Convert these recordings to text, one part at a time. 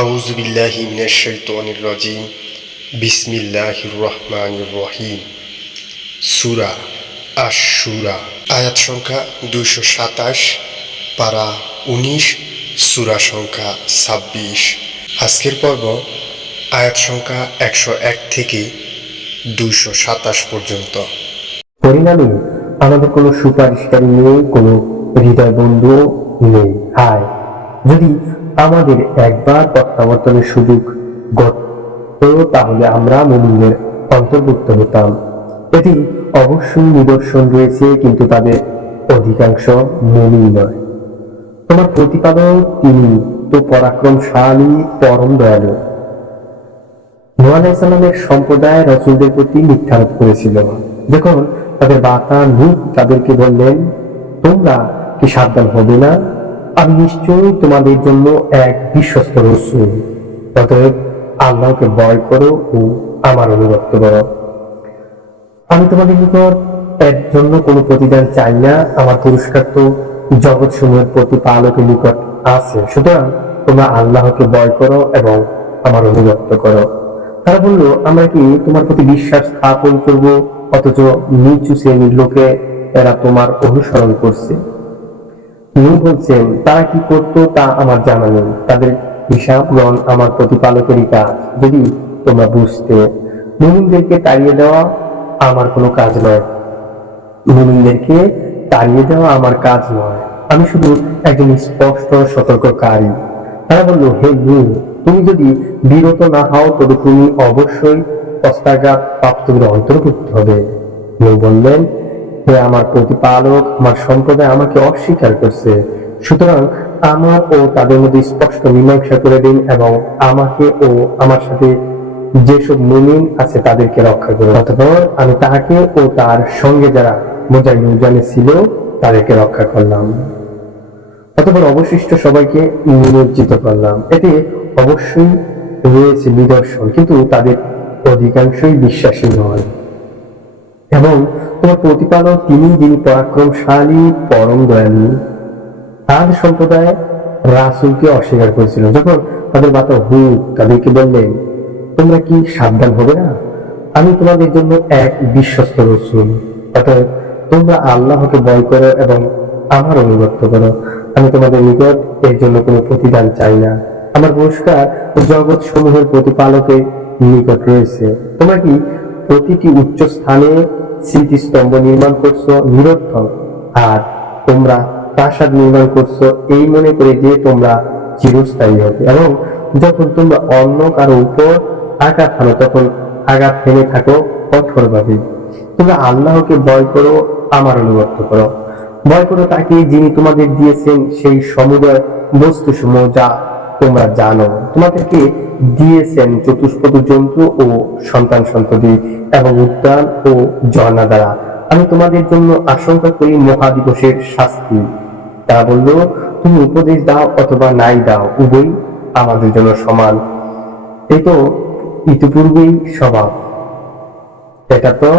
আউযু বিল্লাহি মিনাশ শাইতানির রাজিম। বিসমিল্লাহির রহমানির রহিম। সূরা আশ-শূরা, আয়াত সংখ্যা 227, পারা 19, সূরা সংখ্যা 26। আজকের পর্ব আয়াত সংখ্যা 101 থেকে 227 পর্যন্ত। পরিণামে আমাদের কোনো সুপারিশকারী নেই, কোনো হৃদয় বন্ধু নেই। হায়, যদি আমাদের একবার প্রত্যাবর্তনের সুযোগ ঘটত তাহলে আমরা মুমিনদের অন্তর্ভুক্ত হতাম। এটি অবশ্যই নিদর্শন রয়েছে, কিন্তু তাদের অধিকাংশ মুমিন নয়। তোমার প্রতিপালক তিনি তো পরাক্রমশালী, পরম দয়ালু। নূহ আলাইহিস সালামের সম্প্রদায় রাসূলদের প্রতি মিথ্যারোপ করেছিল। যখন তাদের বার্তা নূহ তাদেরকে বললেন, তোমরা কি সাবধান হবে না? আমি নিশ্চয়ই তোমাদের জন্য এক বিশ্বস্ত রাসূল। অতএব আল্লাহকে ভয় করো ও আমার অনুগত্য করো। আমি তোমাদের নিকট এর জন্য কোনো প্রতিদান চাই না। আমার পুরস্কার তো জগৎ সমূহের প্রতিপালকের নিকট আছে। সুতরাং তোমরা আল্লাহকে ভয় করো এবং আমার অনুগত্য করো। তারা বলল, আমরা কি তোমার প্রতি বিশ্বাস স্থাপন করব, অথচ নিচু শ্রেণীর লোকে এরা তোমার অনুসরণ করছে? নূহ বলছেন, তারা কি করতো তা আমার জানা নেই। তাদের হিসাব গ্রহণ আমার প্রতিপালকেরই কাজ। যদি তোমরা বুঝতে, মুমিনদেরকে তাড়িয়ে দেওয়া আমার কোনো কাজ নয়। মুমিনদেরকে তাড়িয়ে দেওয়া আমার কাজ নয়, আমি শুধু একজন স্পষ্ট সতর্ককারী। তারা বলল, হে নূহ, তুমি যদি বিরত না হও তবে তুমি অবশ্যই পশ্চাৎ প্রাপ্তদের অন্তর্ভুক্ত হবে। নূহ বললেন, হে আমার প্রতিপালক, আমার সম্প্রদায় আমাকে অস্বীকার করছে। সুতরাং আমার ও তাদের মধ্যে স্পষ্ট মীমাংসা করে দিন এবং আমাকে ও আমার সাথে যেসব মুমিন আছে তাদেরকে রক্ষা করুন। অতঃপর আমি তাহাকে ও তার সঙ্গে যারা মোজাই নৌজানে ছিল তাদেরকে রক্ষা করলাম। অতঃপর অবশিষ্ট সবাইকে নিমজ্জিত করলাম। এতে অবশ্যই রয়েছে নিদর্শন, কিন্তু তাদের অধিকাংশই বিশ্বাসী নয়। এবং তোমার প্রতিপালক তিনি, যিনি পরাক্রমশালী, পরম দয়ালু। আদ সম্প্রদায় রাসূলকে অস্বীকার করেছিল। যখন তাদের বার্তা হুদ তাদেরকে বললেন, তোমরা কি সাবধান হবে না? আমি তোমাদের জন্য এক বিশ্বস্ত রাসূল। অতএব তোমরা আল্লাহকে ভয় করো এবং আমার অনুগত্য করো। আমি তোমাদের নিকট এর জন্য কোনো প্রতিদান চাই না। আমার পুরস্কার জগৎ সমূহের প্রতিপালকের নিকট রয়েছে। তোমরা কি প্রতিটি উচ্চ স্থানে স্মৃতিস্তম্ভ নির্মাণ করছো নিরর্থক, আর তোমরা প্রাসাদ নির্মাণ করছো এই মনে করে যে তোমরা চিরস্থায়ী হবে। এবং যখন তোমরা অন্য কারো উপর আঘাত হানো তখন আঘাত হেনে থাকো কঠোরভাবে। তোমরা আল্লাহকে ভয় করো, আমার অনুগত্য করো। ভয় করো তাকে যিনি তোমাদের দিয়েছেন সেই সমুদয় বস্তুসমূহ যা তোমরা জানো। তোমাদেরকে দিয়েছেন চতুষ্পদ জন্তু ও সন্তান সন্ততি এবং উদ্যান ও ঝর্ণা দ্বারা। আমি তোমাদের জন্য আশঙ্কা করি মহাদিবসের শাস্তি। তারা বলল, তুমি উপদেশ দাও অথবা নাই দাও, উভয় আমাদের জন্য সমান। এই তো ইতিপূর্বেই স্বভাব, এটা তো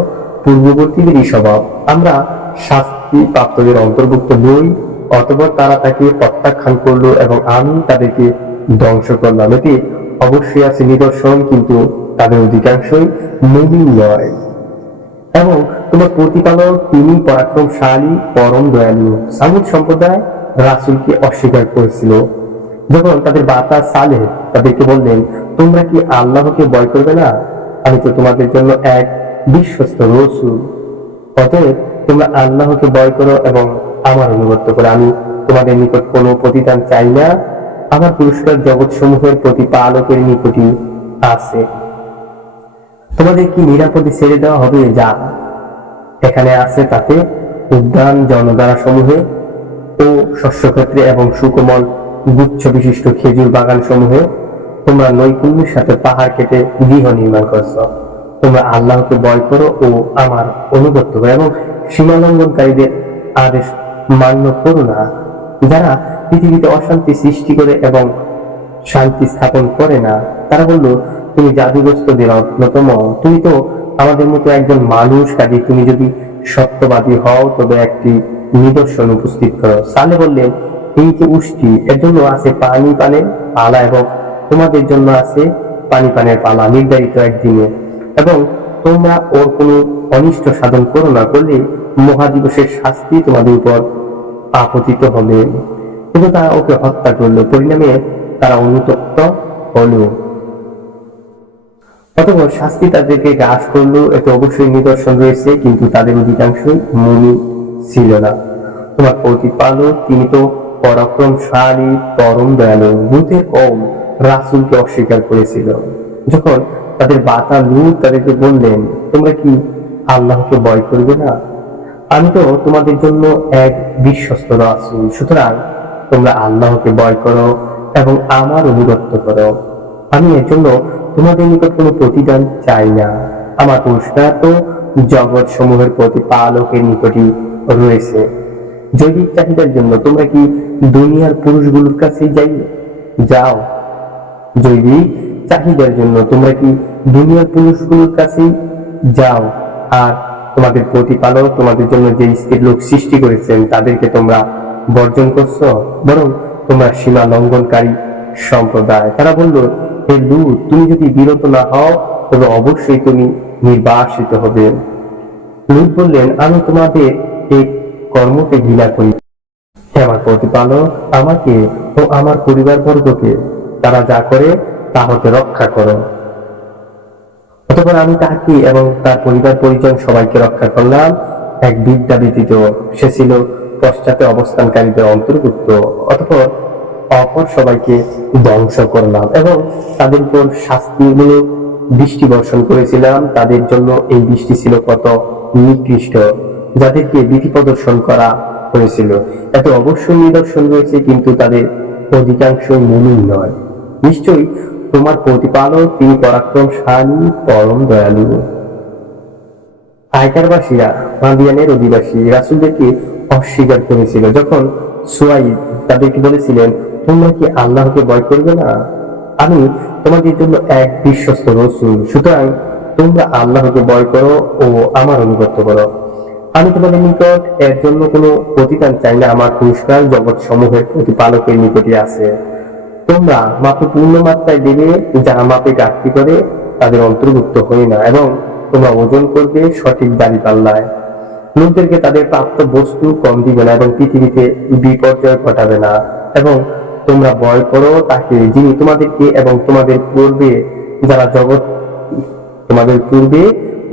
পূর্ববর্তীদেরই স্বভাব। আমরা শাস্তি প্রাপ্তদের অন্তর্ভুক্ত নই। অতঃপর তারা তাকে প্রত্যাখ্যান করলো এবং আমি তাদেরকে ধ্বংস করলাম। এটি অবশ্যই আছে নিদর্শন, কিন্তু তাদের অধিকাংশই মুমিন নয়। এবং তোমার প্রতিপালক তিনি পরাক্রমশালী, পরম দয়ালু। সামুদ সম্প্রদায় রাসূলকে অস্বীকার করেছিল। যখন তাদের বার্তা সালেহ তাদেরকে বললেন, তোমরা কি আল্লাহকে ভয় করবে না? আমি তো তোমাদের জন্য এক বিশ্বস্ত রাসূল। অতএব তোমরা আল্লাহকে ভয় করো এবং আমার অনুগত্য করো। আমি তোমাদের নিকট কোনো প্রতিদান চাই না। আমার পুরস্কার জগৎ সমূহের প্রতিপালকের নিকটই আছে। তোমাদের কি নিরাপদে ছেড়ে দেওয়া হবে যা এখানে আছে, তাতে উদ্যান জনদ্বারা সমূহে ও শস্যক্ষেত্রে এবং সুকোমল গুচ্ছ বিশিষ্ট খেজুর বাগান সমূহে তোমরা নৈপুণ্যের সাথে পাহাড় কেটে গৃহ নির্মাণ করছো। তোমরা আল্লাহকে ভয় করো ও আমার অনুগত্য করো এবং সীমালঙ্ঘনকারীদের আদেশ মান্য করো না। যারা পৃথিবীতে অশান্তি সৃষ্টি করে এবং শান্তি স্থাপন করে না, তারা বলল, তুমি জাদুগ্রস্তদের অন্যতম। তুমি তো আমাদের মতো একজন মানুষ, কাজে তুমি যদি সত্যবাদী হও তবে একটি নিদর্শন উপস্থিত করো। সালে বললেন, এই যে উষ্টি, এর জন্য আছে পানি পানের পালা এবং তোমাদের জন্য আছে পানি পানের পালা নির্ধারিত একদিনে, এবং তোমরা ওর কোনো অনিষ্ট সাধন করো না, করলে মহাদিবসের শাস্তি তোমাদের উপর আপতিত হবে। কিন্তু তারা ওকে হত্যা করলো, পরিণামে তারা অনুতপ্ত হলো। অতঃপর শাস্তি তাদেরকে গ্রাস করলো। এতে অবশ্যই নিদর্শন রয়েছে, কিন্তু তাদের অধিকাংশই মুমিন ছিল না। তোমার প্রতিপালক তিনি তো পরাক্রমশালী, পরম দয়ালু। লূতের কওম রাসূলকে অস্বীকার করেছিল। যখন তাদের বাতা লূত তাদেরকে বললেন, তোমরা কি আল্লাহকে ভয় করবে না? আমি তো তোমাদের জন্য এক বিশ্বস্ত রাসূল, সুতরাং তোমরা আল্লাহকে ভয় করো এবং আমার অনুগত্য করো। আমি এর জন্য তোমাদের নিকট কোনো প্রতিদান চাই না। আমার পুরস্কার তো জগৎ সমূহের প্রতিপালকের নিকটই রয়েছে। জৈবিক চাহিদার জন্য তোমরা কি দুনিয়ার পুরুষগুলোর কাছেই যাও? জৈবিক চাহিদার জন্য তোমরা কি দুনিয়ার পুরুষগুলোর কাছেই যাও, আর তোমাদের প্রতিপালক তোমাদের জন্য যে স্ত্রীর লোক সৃষ্টি করেছেন তাদেরকে তোমরা বর্জন করছো? বরং তোমরা সীমা লঙ্ঘনকারী সম্প্রদায়। তারা বলল, হে লূত, তুমি যদি বিরত না হও তবে অবশ্যই তুমি নির্বাসিত হবে। লূত বললেন, আমি তোমাদের এই কর্মকে ঘৃণা করি। হে আমার প্রতিপালক, আমাকে ও আমার পরিবার বর্গকে তারা যা করে তা হতে রক্ষা করো। অতঃপর আমি তাকে এবং তার পরিবার পরিজন সবাইকে রক্ষা করলাম, এক বিদ্যা ব্যতীত। সে ছিল পশ্চাতে অবস্থানকারীদের অন্তর্ভুক্ত। অতঃপর অপর সবাইকে ধ্বংস করলাম এবং তাদের উপর শাস্তিমূলক বৃষ্টি বর্ষণ করেছিলাম। তাদের জন্য এই বৃষ্টি ছিল কত নিকৃষ্ট, যাদেরকে বিধি প্রদর্শন করা হয়েছিল। এত অবশ্যই নিদর্শন রয়েছে, কিন্তু তাদের অধিকাংশ মুমিন নয়। নিশ্চয়ই তোমার প্রতিপালক তিনি পরাক্রমশালী, পরম দয়ালু। আয়কারবাসীরা মাদিয়ানের অধিবাসী রাসূলদেরকে অস্বীকার করেছিল। যখন সুয়াইদ তাদেরকে বলেছিলেন, তোমরা কি আল্লাহকে ভয় করবে না? আমি তোমাদের জন্য এক বিশ্বস্ত রাসূল, সুতরাং তোমরা আল্লাহকে ভয় করো ও আমার অনুগত্য করো। আমি তোমাদের নিকট এর জন্য কোনো প্রতিদান চাই না। আমার পুরস্কার জগৎ সমূহের প্রতিপালকের নিকটই আছে। তোমরা মাপে পূর্ণ মাত্রায় দেবে, যারা মাপে ঘাটতি করে তাদের অন্তর্ভুক্ত হই না, এবং তোমরা ওজন করবে সঠিক দাঁড়িপাল্লায়। লোকদেরকে তাদের প্রাপ্ত বস্তু কম দিবে না এবং পৃথিবীতে বিপর্যয় ঘটাবে না। এবং তোমরা ভয় করো তাকে, যিনি তোমাদেরকে এবং তোমাদের পূর্বে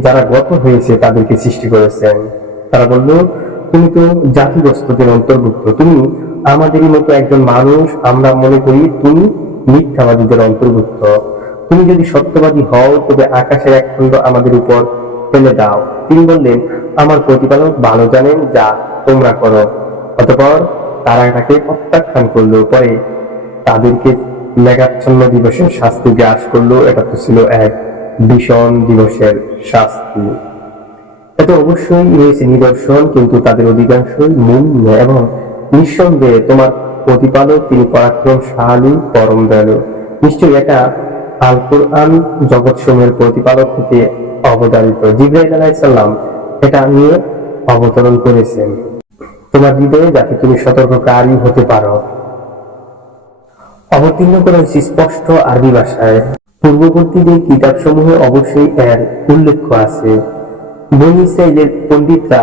যারা গত হয়েছে তাদেরকে সৃষ্টি করেছেন। তারা বলল, তুমি তো জাতিগ্রস্তদের অন্তর্ভুক্ত, তুমি আমাদেরই মতো একজন মানুষ। আমরা মনে করি তুমি মিথ্যাবাদীদের অন্তর্ভুক্ত। তুমি যদি সত্যবাদী হও তবে আকাশের এক খণ্ড আমাদের উপর ফেলে দাও। তিনি বললেন, আমার প্রতিপালক ভালো জানেন যা তোমরা করো। অতঃপর তারা তাকে প্রত্যাখ্যান করলো। পরে তাদেরকে মেঘাচ্ছন্ন দিবসের শাস্তি গ্রাস করলো। এটা তো ছিল এক ভীষণ দিবসের শাস্তি। এত অবশ্যই রয়েছে নিদর্শন, কিন্তু তাদের অধিকাংশই মুমিন নয়। এবং নিঃসন্দেহে তোমার প্রতিপালক তিনি পরাক্রমশালী, পরম দয়ালু। নিশ্চয়ই এটা আল কুরআন জগৎ সমূহের প্রতিপালক হতে অবতারিত। জিবরাইল আলাইহিস সালাম এটা নিয়ে অবতরণ করেছেন তোমার হৃদয়ে, যাতে তুমি সতর্ককারী হতে পারো। অবতীর্ণ করা হয়েছে স্পষ্ট আরবি ভাষায়। পূর্ববর্তী যে কিতাব সমূহে অবশ্যই এর উল্লেখ আছে। বনী ইসরাইলের পণ্ডিতরা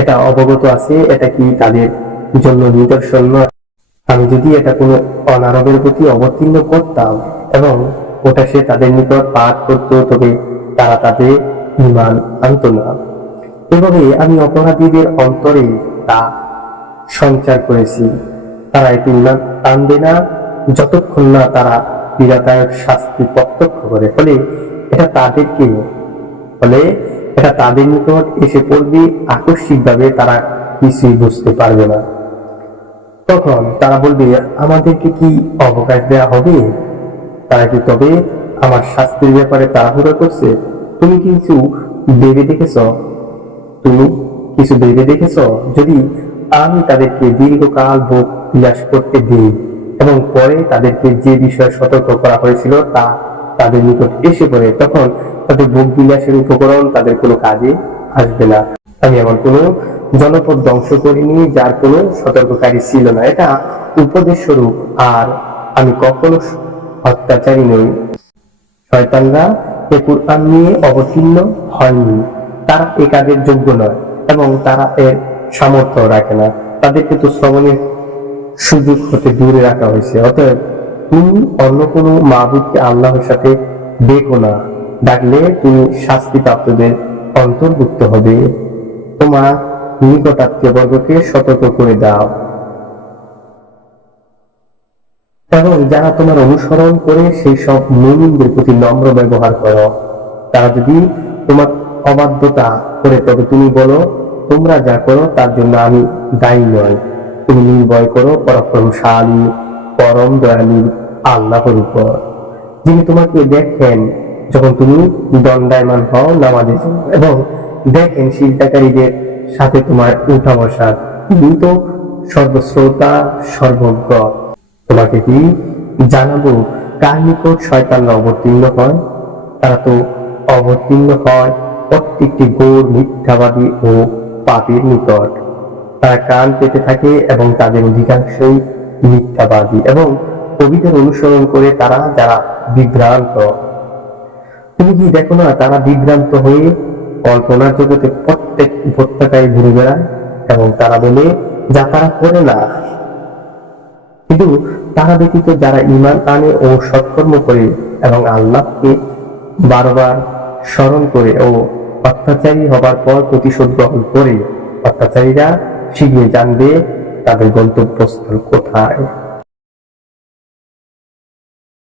এটা অবগত আছে। এটা কি তাদের জন্য নিদর্শন নয়? আমি যদি এটা কোনো অনারবের প্রতি অবতীর্ণ করতাম এবং ওটা সে তাদের নিকট পাঠ করত, তবে তারা তাদের ঈমান আনত না। এভাবে আমি অপরাধীদের অন্তরে তা সঞ্চার করেছি। তারা এটি ঈমান আনবে না যতক্ষণ না তারা পীড়াদায়ক শাস্তি প্রত্যক্ষ করে। ফলে এটা তাদের নিকট এসে পড়বে আকস্মিকভাবে, তারা কিছুই বুঝতে পারবে না। তখন তারা বলবে, আমাদেরকে কি অবকাশ দেয়া হবে? তারা কি তবে আমার শাস্তির ব্যাপারে তাড়াহুড়া করছে? তুমি কিছু ভেবে দেখেছ? যদি আমি তাদেরকে দীর্ঘকাল ভোগ বিলাস করতে দিই এবং পরে তাদেরকে যে বিষয়ে সতর্ক করা হয়েছিল তা তাদের নিকট এসে পড়ে, তখন তাদের ভোগ বিলাসের উপকরণ তাদের কোনো কাজে আসবে না। আমি এমন কোনো জনপদ ধ্বংস করিনি যার কোনো সতর্ককারী ছিল না। এটা উপদেশ স্বরূপ, আর আমি কখনো অত্যাচারী নই। শয়তানরা এ কুরআন নিয়ে অবতীর্ণ হয়নি, তারা এ কাজের যোগ্য নয় এবং তারা এর সামর্থ্য রাখে না। তাদেরকে তো শ্রবণের সুযোগ হতে দূরে রাখা হয়েছে। অতএব তুমি অন্য কোনো মাবুদকে আল্লাহর সাথে ডেকো না, ডাকলে তুমি শাস্তিপ্রাপ্তদের অন্তর্ভুক্ত হবে। তোমার নিকটাত্মীয় বর্গকে সতর্ক করে দাও এবং যারা তোমার অনুসরণ করে সেই সব মুমিনদের প্রতি নম্র ব্যবহার করো। তারা যদি তোমার অবাধ্যতা করে তবে তুমি বলো, তোমরা যা করো তার জন্য আমি দায়ী নয়। তুমি নির্ভয় করো পরাক্রমশালী পরম দয়ালু আল্লাহর উপর, যিনি তোমাকে দেখেন যখন তুমি দণ্ডায়মান হও নামাজের জন্য এবং দেখেন সিজদাকারীদের সাথে তোমার উঠা বসা। তিনি তো সর্বশ্রোতা সর্বজ্ঞ। তোমাকে কি জানাবো কার নিকট শয়তানরা অবতীর্ণ হয়? তারা তো অবতীর্ণ হয় প্রত্যেকটি ঘোর মিথ্যাবাদী ও পাপীর নিকট। তারা কান পেতে থাকে এবং তাদের অধিকাংশই মিথ্যাবাদী এবং কবিদের অনুসরণ করে তারা যারা বিভ্রান্ত। তুমি কি দেখো না তারা বিভ্রান্ত হয়ে কল্পনার জগতে প্রত্যেক উপত্যকায় ঘুরে বেড়ায় এবং তারা বলে যা তারা করে না। কিন্তু তারা ব্যতীত যারা ঈমান আনে ও সৎকর্ম করে এবং আল্লাহকে বারবার স্মরণ করে ও অত্যাচারী হবার পর প্রতিশোধ গ্রহণ করে, অত্যাচারীরা শীঘ্রই জানবে তাদের গন্তব্যস্থল কোথায়।